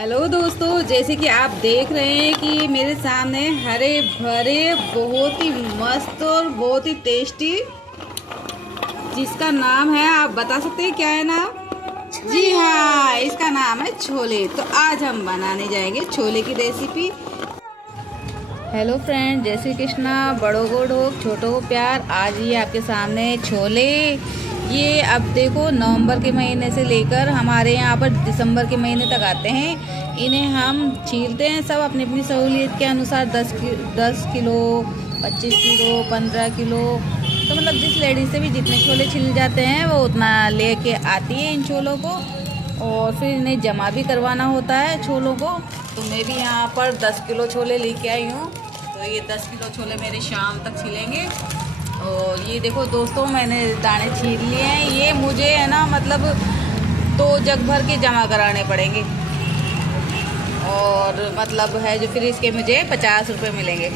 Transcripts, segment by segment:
Hello दोस्तों, जैसे कि आप देख रहे हैं कि मेरे सामने हरे भरे बहुत ही मस्त और बहुत ही टेस्टी, जिसका नाम है, आप बता सकते हैं क्या है नाम? जी हाँ, इसका नाम है छोले। तो आज हम बनाने जाएंगे छोले की रेसिपी। हेलो फ्रेंड, जय श्री कृष्णा। बड़ों को ढोक, छोटों को प्यार। आज ये आपके सामने छोले, ये अब देखो नवंबर के महीने से लेकर हमारे यहाँ पर दिसंबर के महीने तक आते हैं। इन्हें हम छीलते हैं सब अपनी अपनी सहूलियत के अनुसार। 10 किलो, 25 किलो, 15 किलो, तो मतलब जिस लेडी से भी जितने छोले छिल जाते हैं वो उतना लेके आती है इन छोलों को। और फिर इन्हें जमा भी करवाना होता है छोलों को। तो मैं भी यहाँ पर 10 किलो छोले लेके आई हूँ। तो ये 10 किलो छोले मेरे शाम तक छिलेंगे। और ये देखो दोस्तों, मैंने दाने छील लिए हैं। ये मुझे है ना, मतलब 2 जग भर के जमा कराने पड़ेंगे। और मतलब है जो, फिर इसके मुझे 50 रुपये मिलेंगे।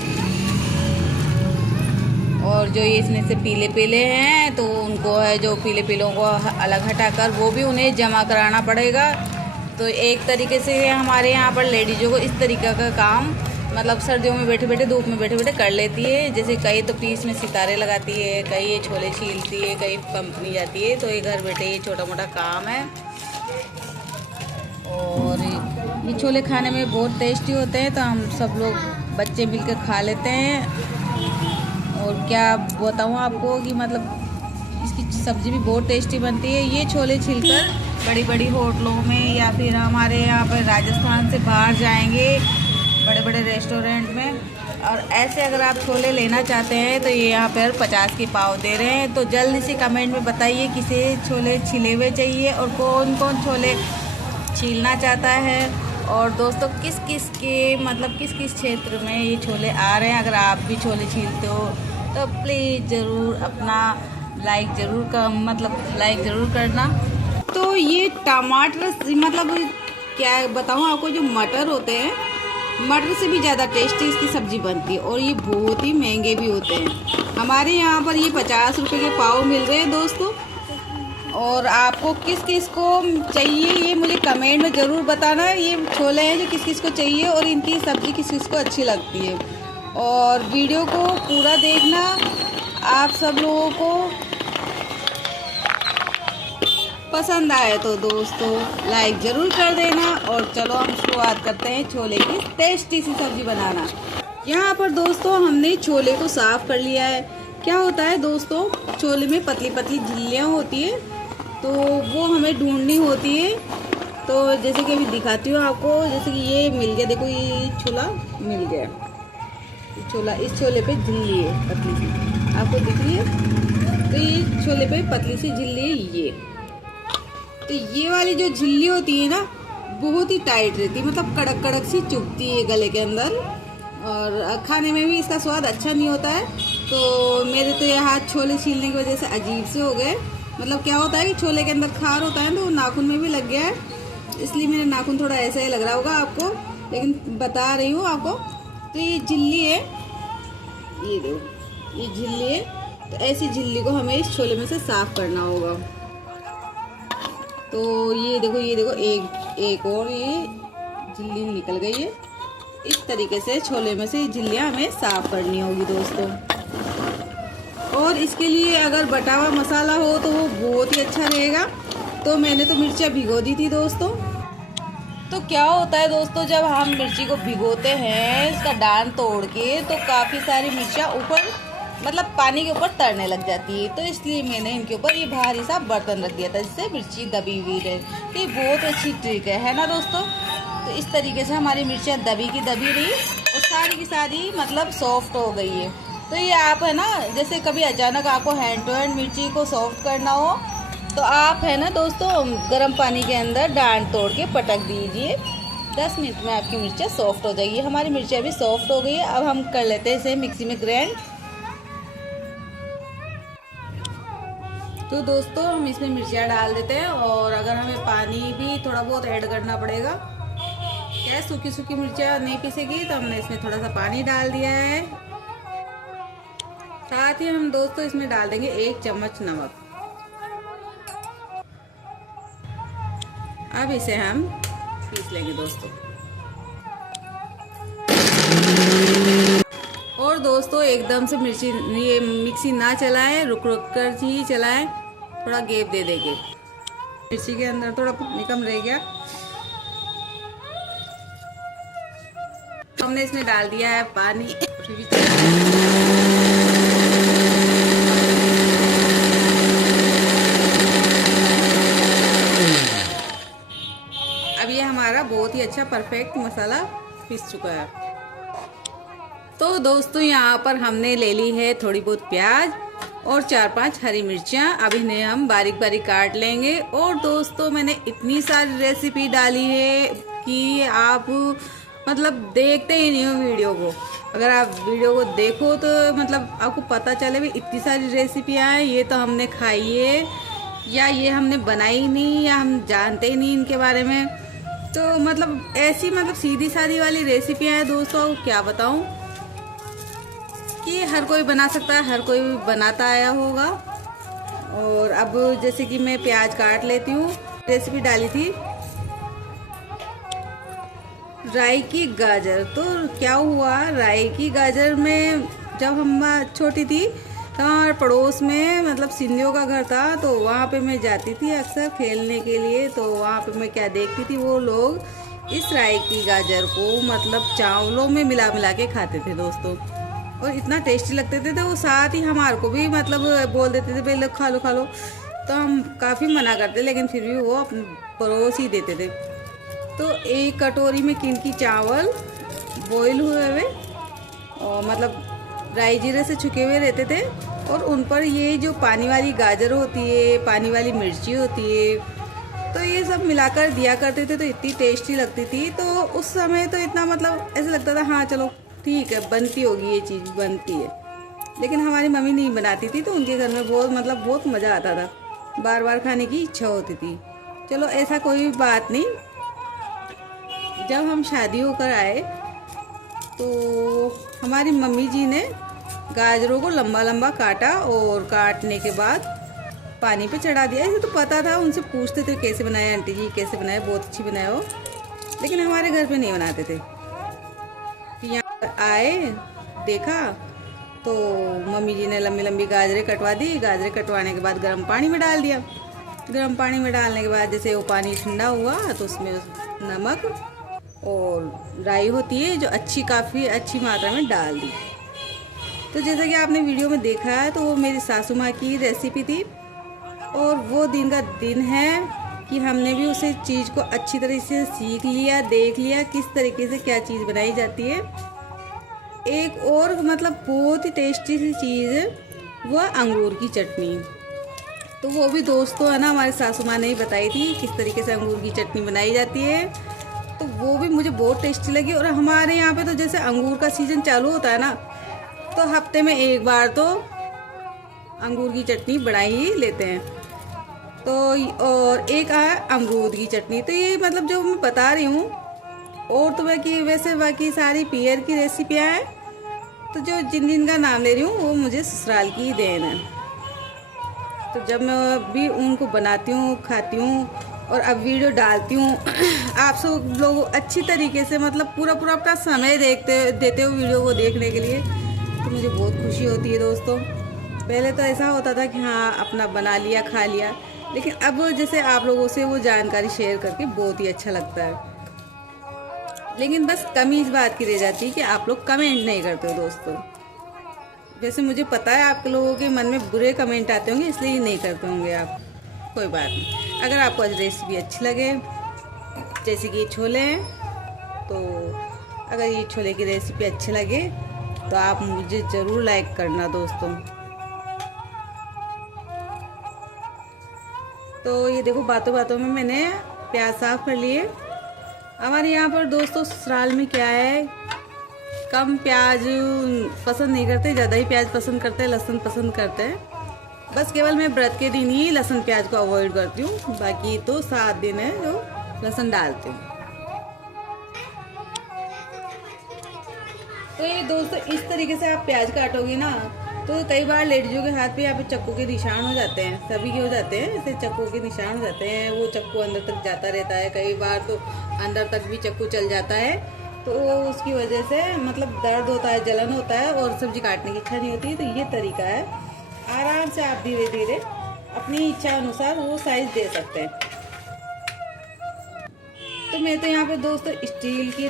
और जो ये इसमें से पीले पीले हैं तो उनको है जो पीले पीलों को अलग हटाकर वो भी उन्हें जमा कराना पड़ेगा। तो एक तरीके से हमारे यहाँ पर लेडीज़ों को इस तरीक़े का काम, मतलब सर्दियों में बैठे बैठे, धूप में बैठे बैठे कर लेती है। जैसे कई तो पीस में सितारे लगाती है, कई ये छोले छीलती है, कई कंपनी जाती है। तो ये घर बैठे ये छोटा मोटा काम है। और ये छोले खाने में बहुत टेस्टी होते हैं। तो हम सब लोग बच्चे मिलकर खा लेते हैं। और क्या बताऊँ आपको कि मतलब इसकी सब्ज़ी भी बहुत टेस्टी बनती है। ये छोले छिलकर बड़ी बड़ी होटलों में, या फिर हमारे यहाँ पर राजस्थान से बाहर जाएंगे बड़े बड़े रेस्टोरेंट में, और ऐसे अगर आप छोले लेना चाहते हैं तो ये यहाँ पर 50 के पाव दे रहे हैं। तो जल्दी से कमेंट में बताइए किसे छोले छिले हुए चाहिए और कौन कौन छोले छीलना चाहता है। और दोस्तों किस किस के, मतलब किस किस क्षेत्र में ये छोले आ रहे हैं। अगर आप भी छोले छीलते हो तो प्लीज़ ज़रूर अपना लाइक ज़रूर करना। तो ये टमाटर, मतलब क्या बताऊँ आपको, जो मटर होते हैं, मटर से भी ज़्यादा टेस्टी इसकी सब्ज़ी बनती है। और ये बहुत ही महंगे भी होते हैं। हमारे यहाँ पर ये 50 रुपये के पाव मिल रहे हैं दोस्तों। और आपको किस किस को चाहिए ये मुझे कमेंट में ज़रूर बताना। ये छोले हैं जो किस किस को चाहिए और इनकी सब्ज़ी किस किस को अच्छी लगती है। और वीडियो को पूरा देखना। आप सब लोगों को पसंद आए तो दोस्तों लाइक ज़रूर कर देना। और चलो हम शुरुआत करते हैं छोले की टेस्टी सी सब्ज़ी बनाना। यहाँ पर दोस्तों हमने छोले को साफ़ कर लिया है। क्या होता है दोस्तों, छोले में पतली पतली झिल्लियाँ होती है, तो वो हमें ढूंढनी होती है। तो जैसे कि अभी दिखाती हूँ आपको, जैसे कि ये मिल गया, देखो ये छोला मिल गया। छोला, इस छोले पे झिल्ली है पतली सी, आपको दिख रही है? तो ये छोले पे पतली सी झिल्ली है ये। तो ये वाली जो झिल्ली होती है ना, बहुत ही टाइट रहती है, मतलब कड़क कड़क सी चुभती है गले के अंदर। और खाने में भी इसका स्वाद अच्छा नहीं होता है। तो मेरे तो ये हाथ छोले छीलने की वजह से अजीब से हो गए। मतलब क्या होता है कि छोले के अंदर खार होता है तो नाखून में भी लग गया है, इसलिए मेरा नाखून थोड़ा ऐसा ही लग रहा होगा आपको, लेकिन बता रही हूँ आपको। तो ये झिल्ली है, ये देखो ये झिल्ली है। तो ऐसी झिल्ली को हमें इस छोले में से साफ करना होगा। तो ये देखो एक और ये झिल्ली निकल गई है। इस तरीके से छोले में से झिल्लियाँ हमें साफ करनी होगी दोस्तों। और इसके लिए अगर बटा हुआ मसाला हो तो वो बहुत ही अच्छा रहेगा। तो मैंने तो मिर्चा भिगो दी थी दोस्तों। तो क्या होता है दोस्तों, जब हम मिर्ची को भिगोते हैं इसका दान तोड़ के, तो काफ़ी सारी मिर्चियाँ ऊपर, मतलब पानी के ऊपर तैरने लग जाती है। तो इसलिए मैंने इनके ऊपर ये भारी सा बर्तन रख दिया था, जिससे मिर्ची दबी हुई रहे। तो ये बहुत अच्छी ट्रिक है ना दोस्तों। तो इस तरीके से हमारी मिर्चियाँ दबी की दबी रही और सारी की सारी मतलब सॉफ्ट हो गई है। तो ये आप है ना, जैसे कभी अचानक आपको हैंड टू हैंड मिर्ची को सॉफ्ट करना हो तो आप है ना दोस्तों, गर्म पानी के अंदर डांड तोड़ के पटक दीजिए। 10 मिनट में आपकी मिर्चियाँ सॉफ्ट हो जाएगी। हमारी मिर्चियाँ भी सॉफ्ट हो गई है। अब हम कर लेते हैं इसे मिक्सी में ग्राइंड। तो दोस्तों हम इसमें मिर्चियाँ डाल देते हैं। और अगर हमें पानी भी थोड़ा बहुत ऐड करना पड़ेगा, क्या सूखी सूखी मिर्चियाँ नहीं पीसेगी, तो हमने इसमें थोड़ा सा पानी डाल दिया है। साथ ही हम दोस्तों इसमें डाल देंगे 1 चम्मच नमक। अब इसे हम पीस लेंगे दोस्तों। और दोस्तों एकदम से मिर्ची ये मिक्सी ना चलाएं, रुक रुक कर ही चलाएं, थोड़ा गैप दे देंगे। मिर्ची के अंदर थोड़ा पानी कम रह गया, हमने इसमें डाल दिया है पानी। अब ये हमारा बहुत ही अच्छा परफेक्ट मसाला पीस चुका है। तो दोस्तों यहाँ पर हमने ले ली है थोड़ी बहुत प्याज और 4-5 हरी मिर्चियाँ। अब इन्हें हम बारीक बारीक काट लेंगे। और दोस्तों मैंने इतनी सारी रेसिपी डाली है कि आप मतलब देखते ही नहीं हो वीडियो को। अगर आप वीडियो को देखो तो मतलब आपको पता चले भी इतनी सारी रेसिपियाँ हैं, ये तो हमने खाई है या ये हमने बनाई नहीं या हम जानते ही नहीं इनके बारे में। तो मतलब ऐसी मतलब सीधी सादी वाली रेसिपियाँ हैं दोस्तों, क्या बताऊँ कि हर कोई बना सकता है, हर कोई बनाता आया होगा। और अब जैसे कि मैं प्याज काट लेती हूँ। रेसिपी डाली थी राई की गाजर। तो क्या हुआ, राई की गाजर में जब हम छोटी थी तो हमारे पड़ोस में मतलब सिंधियों का घर था, तो वहाँ पे मैं जाती थी अक्सर खेलने के लिए। तो वहाँ पे मैं क्या देखती थी, वो लोग इस राई की गाजर को मतलब चावलों में मिला मिला के खाते थे दोस्तों। और इतना टेस्टी लगते थे, तो वो साथ ही हमारे को भी मतलब बोल देते थे भाई लोग खा लो खा लो। तो हम काफ़ी मना करते, लेकिन फिर भी वो अपने पड़ोस ही देते थे। तो एक कटोरी में किनकी चावल बॉईल हुए हुए और मतलब राई जीरे से छुके हुए रहते थे, और उन पर ये जो पानी वाली गाजर होती है, पानी वाली मिर्ची होती है, तो ये सब मिलाकर दिया करते थे। तो इतनी टेस्टी लगती थी। तो उस समय तो इतना मतलब ऐसा लगता था हाँ चलो ठीक है बनती होगी, ये चीज़ बनती है। लेकिन हमारी मम्मी नहीं बनाती थी, तो उनके घर में बहुत मज़ा आता था, बार बार खाने की इच्छा होती थी। चलो ऐसा कोई बात नहीं। जब हम शादी होकर आए तो हमारी मम्मी जी ने गाजरों को लंबा लंबा काटा और काटने के बाद पानी पे चढ़ा दिया। इसे तो पता था, उनसे पूछते थे कैसे बनाए आंटी जी, कैसे बनाए, बहुत अच्छी बनाए हो। लेकिन हमारे घर पे नहीं बनाते थे। यहाँ पर आए देखा तो मम्मी जी ने लंबी लंबी गाजरें कटवा दी। गाजरें कटवाने के बाद गर्म पानी में डाल दिया। गर्म पानी में डालने के बाद जैसे वो पानी ठंडा हुआ तो उसमें नमक और राई होती है जो काफ़ी अच्छी मात्रा में डाल दी। तो जैसा कि आपने वीडियो में देखा है, तो वो मेरी सासू माँ की रेसिपी थी। और वो दिन का दिन है कि हमने भी उसे चीज़ को अच्छी तरह से सीख लिया, देख लिया किस तरीके से क्या चीज़ बनाई जाती है। एक और मतलब बहुत ही टेस्टी सी चीज़ है वो अंगूर की चटनी। तो वो भी दोस्तों है ना हमारे सासू माँ ने ही बताई थी किस तरीके से अंगूर की चटनी बनाई जाती है। तो वो भी मुझे बहुत टेस्टी लगी। और हमारे यहाँ पे तो जैसे अंगूर का सीज़न चालू होता है ना, तो हफ्ते में एक बार तो अंगूर की चटनी बना ही लेते हैं। तो और एक है अमरूद की चटनी। तो ये मतलब जो मैं बता रही हूँ, और तो वैसे बाकी सारी पीयर की रेसिपियाँ हैं। तो जो जिन जिन का नाम ले रही हूँ वो मुझे ससुराल की ही देन है। तो जब मैं भी उनको बनाती हूँ, खाती हूँ और अब वीडियो डालती हूँ आप सब लोग अच्छी तरीके से मतलब पूरा अपना समय देते हो वीडियो को देखने के लिए, तो मुझे बहुत खुशी होती है दोस्तों। पहले तो ऐसा होता था कि हाँ अपना बना लिया खा लिया, लेकिन अब जैसे आप लोगों से वो जानकारी शेयर करके बहुत ही अच्छा लगता है। लेकिन बस कमी इस बात की रह जाती है कि आप लोग कमेंट नहीं करते हो दोस्तों। वैसे मुझे पता है आप लोगों के मन में बुरे कमेंट आते होंगे, इसलिए नहीं करते होंगे आप। कोई बात नहीं। अगर आपको आज रेसिपी अच्छी लगे, जैसे कि ये छोले हैं, तो अगर ये छोले की रेसिपी अच्छी लगे तो आप मुझे ज़रूर लाइक करना दोस्तों। तो ये देखो बातों बातों में मैंने प्याज साफ कर लिए। हमारे यहाँ पर दोस्तों ससुराल में क्या है, कम प्याज पसंद नहीं करते, ज़्यादा ही प्याज पसंद करते हैं, लहसुन पसंद करते हैं। बस केवल मैं व्रत के दिन ही लहसुन प्याज को अवॉइड करती हूँ, बाकी तो 7 दिन है जो लहसुन डालती हूँ। तो ये दोस्तों इस तरीके से आप प्याज काटोगे ना तो कई बार लेडीजों के हाथ पे यहाँ पे चक्कू के निशान हो जाते हैं, सभी के हो जाते हैं, ऐसे चक्कू के निशान हो जाते हैं। वो चक्कू अंदर तक जाता रहता है, कई बार तो अंदर तक भी चक्कू चल जाता है। तो उसकी वजह से मतलब दर्द होता है, जलन होता है और सब्जी काटने की इच्छा नहीं होती है। तो ये तरीका है, आराम से आप धीरे धीरे अपनी इच्छा अनुसार वो साइज दे सकते हैं। तो मैं तो यहाँ पे दोस्तों स्टील की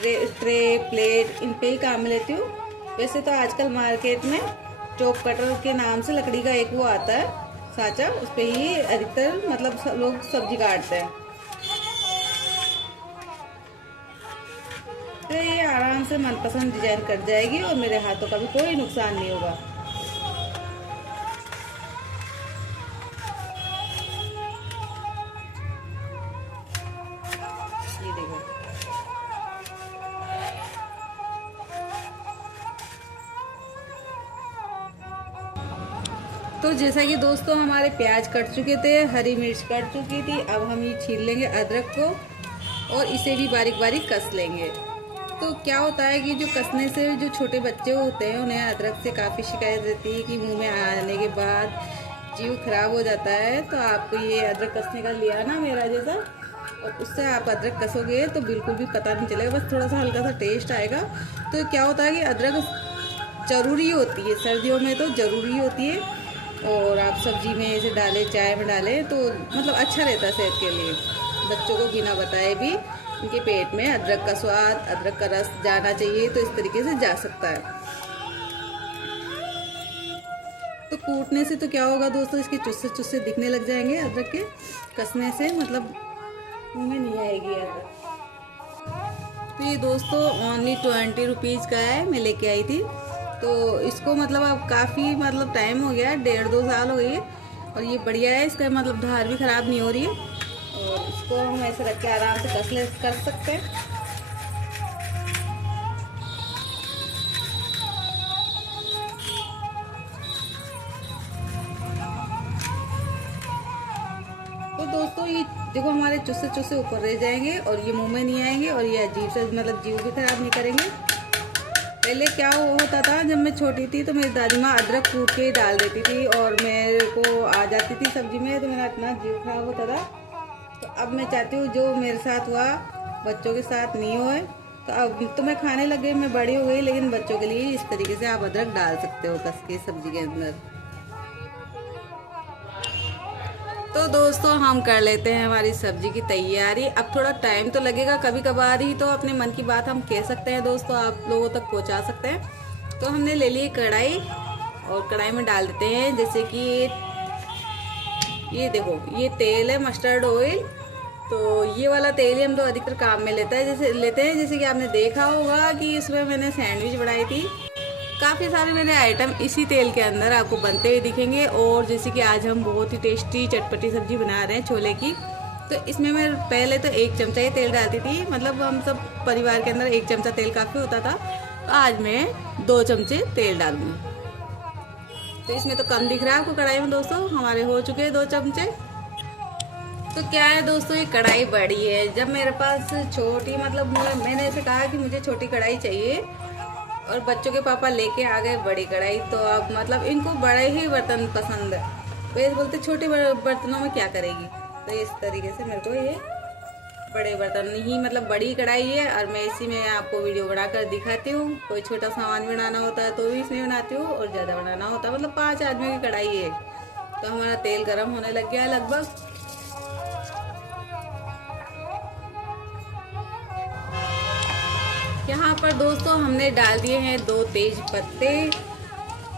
ट्रे प्लेट इन पे ही काम में लेती हूँ। वैसे तो आजकल मार्केट में चॉप कटर के नाम से लकड़ी का एक वो आता है साँचा, उस पर ही अधिकतर मतलब लोग सब्जी काटते हैं। तो ये आराम से मनपसंद डिजाइन कट जाएगी और मेरे हाथों का भी कोई नुकसान नहीं होगा। ये देखो, तो जैसा कि दोस्तों हमारे प्याज कट चुके थे, हरी मिर्च कट चुकी थी, अब हम ये छील लेंगे अदरक को और इसे भी बारीक बारीक कस लेंगे। तो क्या होता है कि जो कसने से जो छोटे बच्चे होते हैं उन्हें अदरक से काफ़ी शिकायत रहती है कि मुंह में आने के बाद जीव खराब हो जाता है। तो आपको ये अदरक कसने का लिया ना मेरा जैसा, और उससे आप अदरक कसोगे तो बिल्कुल भी पता नहीं चलेगा, बस थोड़ा सा हल्का सा टेस्ट आएगा। तो क्या होता है कि अदरक ज़रूरी होती है, सर्दियों में तो ज़रूरी होती है। और आप सब्जी में ऐसे डालें, चाय में डालें तो मतलब अच्छा रहता है सेहत के लिए। बच्चों को बिना बताए भी उनके पेट में अदरक का स्वाद, अदरक का रस जाना चाहिए, तो इस तरीके से जा सकता है। तो कूटने से तो क्या होगा दोस्तों, इसके चुस्से चुस्से दिखने लग जाएंगे अदरक के, कसने से मतलब मुँह में नहीं आएगी अदरक। तो ये दोस्तों ओनली 20 रुपीज़ का है, मैं लेके आई थी। तो इसको मतलब अब काफ़ी मतलब टाइम हो गया, 1.5-2 साल हो गई है और ये बढ़िया है, इसका मतलब धार भी ख़राब नहीं हो रही है और इसको हम ऐसे रख के आराम से कर सकते हैं। तो दोस्तों ये देखो हमारे चुस्से चुस्से ऊपर रह जाएंगे और ये मुंह में नहीं आएंगे और ये अजीब से मतलब जीव भी खराब नहीं करेंगे। पहले क्या होता था, जब मैं छोटी थी तो मेरी दादी माँ अदरक कूट के डाल देती थी और मेरे को आ जाती थी सब्जी में, तो मेरा इतना जीव खराब होता था। तो अब मैं चाहती हूँ जो मेरे साथ हुआ बच्चों के साथ नहीं होए। तो अब तो मैं खाने लग गई, मैं बड़ी हो गई, लेकिन बच्चों के लिए इस तरीके से आप अदरक डाल सकते हो कस के सब्जी के अंदर। तो दोस्तों हम कर लेते हैं हमारी सब्जी की तैयारी। अब थोड़ा टाइम तो लगेगा, कभी कभार ही तो अपने मन की बात हम कह सकते हैं दोस्तों, आप लोगों तक पहुंचा सकते हैं। तो हमने ले ली कढ़ाई और कढ़ाई में डाल देते हैं, जैसे कि ये देखो ये तेल है मस्टर्ड ऑयल। तो ये वाला तेल ही हम तो अधिकतर काम में लेते हैं। जैसे कि आपने देखा होगा कि इसमें मैंने सैंडविच बनाई थी, काफ़ी सारे मेरे आइटम इसी तेल के अंदर आपको बनते हुए दिखेंगे। और जैसे कि आज हम बहुत ही टेस्टी चटपटी सब्जी बना रहे हैं छोले की, तो इसमें मैं पहले तो 1 चमचा ही तेल डालती थी, मतलब हम सब परिवार के अंदर 1 चमचा तेल काफ़ी होता था। तो आज मैं 2 चमचे तेल डालूंगी। तो इसमें तो कम दिख रहा है आपको कढ़ाई में दोस्तों, हमारे हो चुके हैं 2 चमचे। तो क्या है दोस्तों, ये कढ़ाई बड़ी है, जब मेरे पास छोटी मतलब मैंने ऐसे कहा कि मुझे छोटी कढ़ाई चाहिए और बच्चों के पापा लेके आ गए बड़ी कढ़ाई। तो अब मतलब इनको बड़े ही बर्तन पसंद है, वे बोलते छोटे बर्तनों में क्या करेगी। तो इस तरीके से मेरे को ये बड़े बर्तन ही मतलब बड़ी कढ़ाई है और मैं इसी में आपको वीडियो बनाकर दिखाती हूँ। कोई छोटा सामान बनाना होता है तो भी इसमें बनाती हूँ और ज़्यादा बनाना होता है मतलब 5 आदमी की कढ़ाई है। तो हमारा तेल गर्म होने लग गया है लगभग। यहाँ पर दोस्तों हमने डाल दिए हैं 2 तेज पत्ते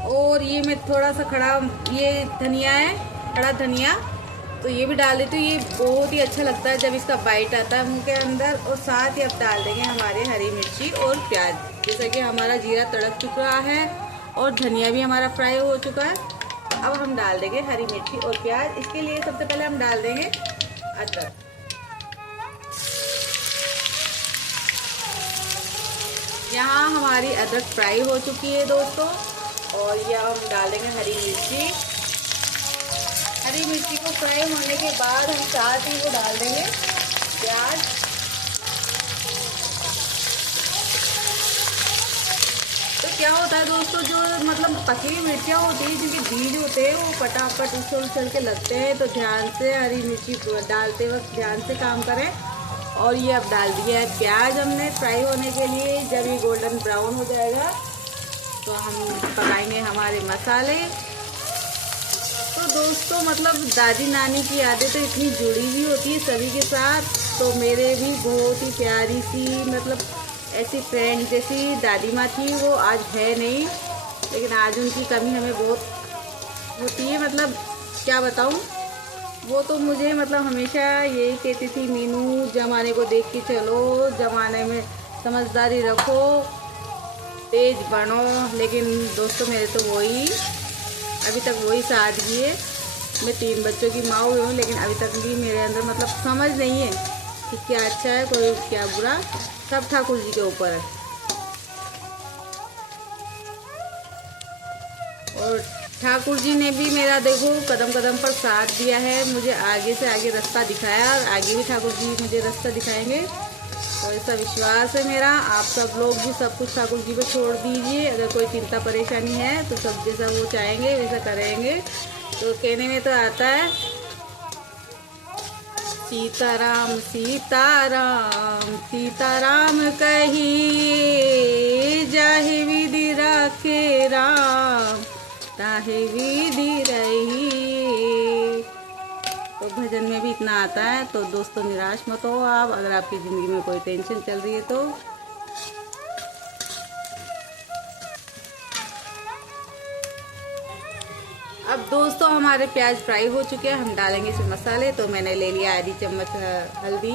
और ये मैं थोड़ा सा खड़ा ये धनिया है, खड़ा धनिया, तो ये भी डाल देती हूँ। ये बहुत ही अच्छा लगता है जब इसका बाइट आता है मुंह के अंदर। और साथ ही अब डाल देंगे हमारे हरी मिर्ची और प्याज। जैसा कि हमारा जीरा तड़क चुका है और धनिया भी हमारा फ्राई हो चुका है, अब हम डाल देंगे हरी मिर्ची और प्याज। इसके लिए सबसे पहले हम डाल देंगे अदरक। यहाँ हमारी अदरक फ्राई हो चुकी है दोस्तों और यह हम डाल देंगे हरी मिर्ची। हरी मिर्ची को फ्राई होने के बाद हम साथ ही वो डाल देंगे प्याज। तो क्या होता है दोस्तों, जो मतलब पकी हुई मिर्चियाँ होती है जिनके बीज होते हैं वो फटाफट उछल के लगते हैं, तो ध्यान से हरी मिर्ची डालते वक्त ध्यान से काम करें। और ये अब डाल दिया है प्याज हमने फ्राई होने के लिए। जब ये गोल्डन ब्राउन हो जाएगा तो हम पकाएंगे हमारे मसाले। तो दोस्तों मतलब दादी नानी की यादें तो इतनी जुड़ी हुई होती है सभी के साथ, तो मेरे भी बहुत ही प्यारी सी मतलब ऐसी फ्रेंड जैसी दादी माँ थी, वो आज है नहीं, लेकिन आज उनकी कमी हमें बहुत होती है। मतलब क्या बताऊँ, वो तो मुझे मतलब हमेशा यही कहती थी, मीनू ज़माने को देख के चलो, ज़माने में समझदारी रखो, तेज बनो। लेकिन दोस्तों मेरे तो वही अभी तक वही सादगी है। मैं 3 बच्चों की माँ हुई हूँ, लेकिन अभी तक भी मेरे अंदर मतलब समझ नहीं है कि क्या अच्छा है कोई क्या बुरा, सब ठाकुर जी के ऊपर है। और ठाकुर जी ने भी मेरा देखो कदम कदम पर साथ दिया है, मुझे आगे से आगे रास्ता दिखाया, और आगे भी ठाकुर जी मुझे रास्ता दिखाएंगे। तो ऐसा विश्वास है मेरा। आप सब लोग भी सब कुछ ठाकुर जी पे छोड़ दीजिए। अगर कोई चिंता परेशानी है तो सब जैसा वो चाहेंगे वैसा करेंगे। तो कहने में तो आता है सीताराम सीताराम सीताराम कहिए, जाहे विधि रखे राम ताहे विधि रही। तो भजन में भी इतना आता है। तो दोस्तों निराश मत हो आप, अगर आपकी ज़िंदगी में कोई टेंशन चल रही है तो। अब दोस्तों हमारे प्याज फ्राई हो चुके हैं, हम डालेंगे इसमें मसाले। तो मैंने ले लिया आधी चम्मच हल्दी।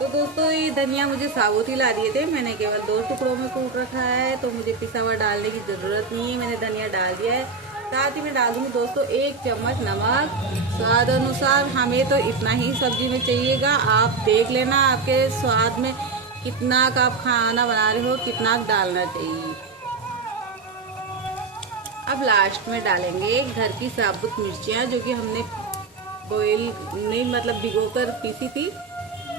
तो दोस्तों ये धनिया मुझे साबुत ही ला दिए थे, मैंने केवल 2 टुकड़ों में कूट रखा है, तो मुझे पिसा हुआ डालने की ज़रूरत नहीं है, मैंने धनिया डाल दिया है। साथ ही मैं डाल दूँगी दोस्तों 1 चम्मच नमक, स्वाद अनुसार। हमें तो इतना ही सब्जी में चाहिएगा, आप देख लेना आपके स्वाद में कितना का आप खाना बना रहे हो, कितना डालना चाहिए। अब लास्ट में डालेंगे घर की साबुत मिर्चियाँ, जो कि हमने बॉयल नहीं मतलब भिगोकर पीसी थी।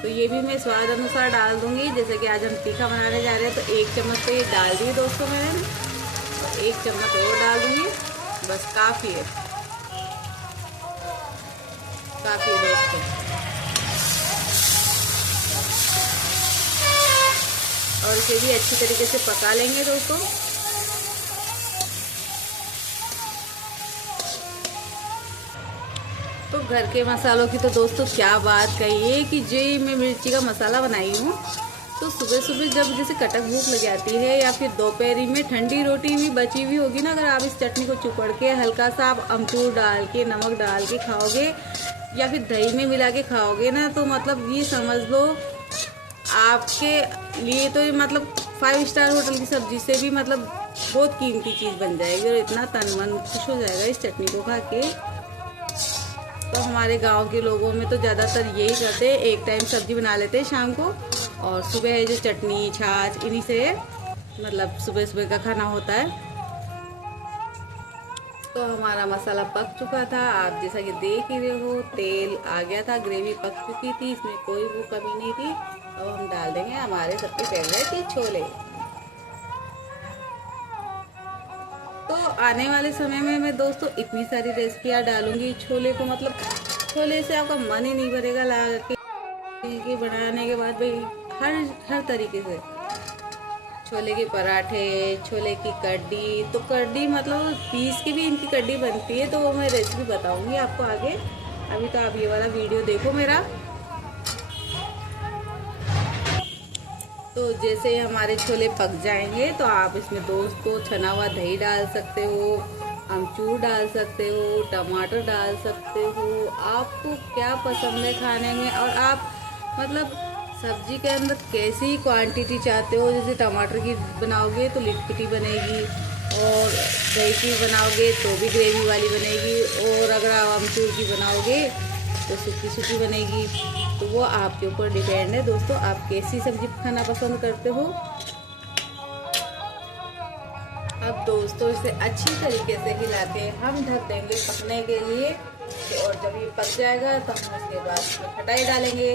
तो ये भी मैं स्वाद अनुसार डाल दूँगी। जैसे कि आज हम तीखा बनाने जा रहे हैं, तो 1 चम्मच तो ये डाल दी दोस्तों मैंने, तो 1 चम्मच और डाल दूँगी, बस काफ़ी है, काफ़ी है दोस्तों। और इसे भी अच्छी तरीके से पका लेंगे दोस्तों। तो घर के मसालों की तो दोस्तों क्या बात कहिए कि जो मैं मिर्ची का मसाला बनाई हूँ, तो सुबह सुबह जब जैसे कटक भूख लग जाती है, या फिर दोपहरी में ठंडी रोटी भी बची हुई होगी ना, अगर आप इस चटनी को चुपड़ के हल्का सा आप अमचूर डाल के नमक डाल के खाओगे, या फिर दही में मिला के खाओगे ना, तो मतलब ये समझ लो आपके लिए तो ये मतलब 5 स्टार होटल की सब्जी से भी मतलब बहुत कीमती चीज़ बन जाएगी, और इतना तन मन खुश हो जाएगा इस चटनी को खा के। तो हमारे गांव के लोगों में तो ज़्यादातर यही करते हैं, एक टाइम सब्जी बना लेते हैं शाम को, और सुबह है जो चटनी छाछ इन्हीं से मतलब सुबह सुबह का खाना होता है। तो हमारा मसाला पक चुका था, आप जैसा कि देख ही रहे हो, तेल आ गया था, ग्रेवी पक चुकी थी, इसमें कोई वो कमी नहीं थी। अब हम डाल देंगे हमारे सबके फेवरेट ये छोले। तो आने वाले समय में मैं दोस्तों इतनी सारी रेसिपियाँ डालूंगी छोले को, मतलब छोले से आपका मन ही नहीं भरेगा ला के बनाने के बाद भाई, हर तरीके से छोले के पराठे, छोले की कड्डी। तो कड्डी मतलब पीस की भी इनकी कड्डी बनती है, तो वो मैं रेसिपी बताऊंगी आपको आगे। अभी तो आप ये वाला वीडियो देखो मेरा। तो जैसे हमारे छोले पक जाएंगे, तो आप इसमें दोस्तों छना हुआ दही डाल सकते हो, अमचूर डाल सकते हो, टमाटर डाल सकते हो, आपको क्या पसंद है खाने में। और आप मतलब सब्जी के अंदर कैसी क्वांटिटी चाहते हो, जैसे टमाटर की बनाओगे तो लिटपिटी बनेगी, और दही की बनाओगे तो भी ग्रेवी वाली बनेगी, और अगर आप अमचूर की बनाओगे तो सूखी सूखी बनेगी। तो वो आपके ऊपर डिपेंड है दोस्तों, आप कैसी सब्जी खाना पसंद करते हो। अब दोस्तों इसे अच्छी तरीके से हिला के हम ढक देंगे पकने के लिए। तो और जब ये पक जाएगा तो हम उसके बाद खटाई डालेंगे।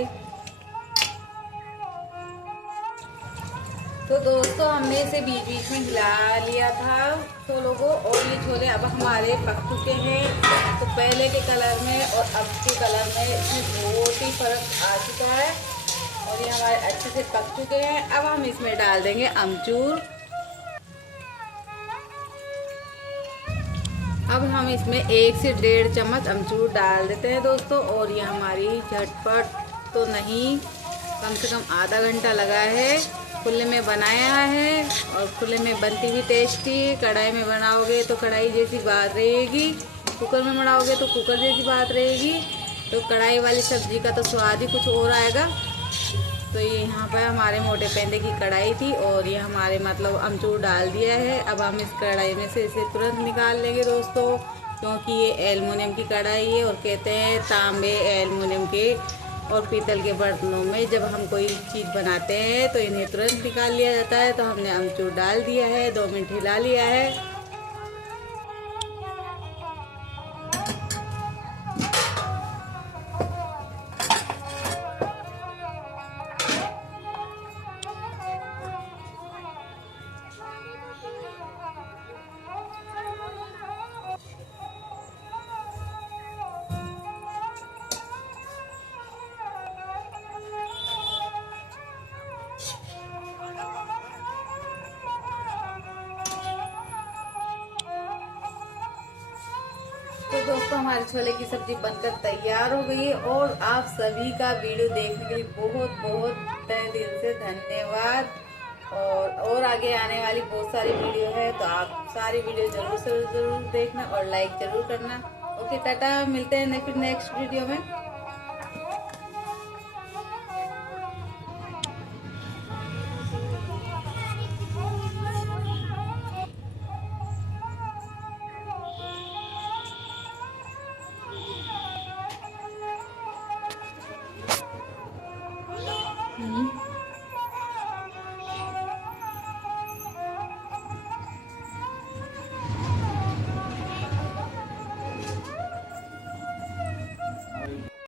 तो दोस्तों हमने इसे बीच बीच में हिला लिया था छोलों को, और ये छोले अब हमारे पक चुके हैं। तो पहले के कलर में और अब के कलर में इसमें बहुत ही फर्क आ चुका है, और ये हमारे अच्छे से पक चुके हैं। अब हम इसमें डाल देंगे अमचूर। अब हम इसमें 1 से 1.5 चम्मच अमचूर डाल देते हैं दोस्तों। और ये हमारी झटपट तो नहीं, कम से कम आधा घंटा लगा है खुले में बनाया है, और खुले में बनती भी टेस्टी। कढ़ाई में बनाओगे तो कढ़ाई जैसी बात रहेगी, कुकर में बनाओगे तो कुकर जैसी बात रहेगी। तो कढ़ाई वाली सब्जी का तो स्वाद ही कुछ और आएगा। तो ये यहाँ पर हमारे मोटे पेंदे की कढ़ाई थी, और ये हमारे मतलब अमचूर डाल दिया है। अब हम इस कढ़ाई में से इसे तुरंत निकाल लेंगे दोस्तों, क्योंकि ये एल्युमिनियम की कढ़ाई है। और कहते हैं तांबे, एल्युमिनियम के और पीतल के बर्तनों में जब हम कोई चीज़ बनाते हैं तो इन्हें तुरंत निकाल लिया जाता है। तो हमने अमचूर डाल दिया है, 2 मिनट हिला लिया है। तो दोस्तों हमारे छोले की सब्जी बनकर तैयार हो गई है, और आप सभी का वीडियो देखने के लिए बहुत बहुत तहे दिल से धन्यवाद। और आगे आने वाली बहुत सारी वीडियो है, तो आप सारी वीडियो जरूर से जरूर देखना और लाइक जरूर करना। ओके टाटा, मिलते हैं फिर नेक्स्ट वीडियो में।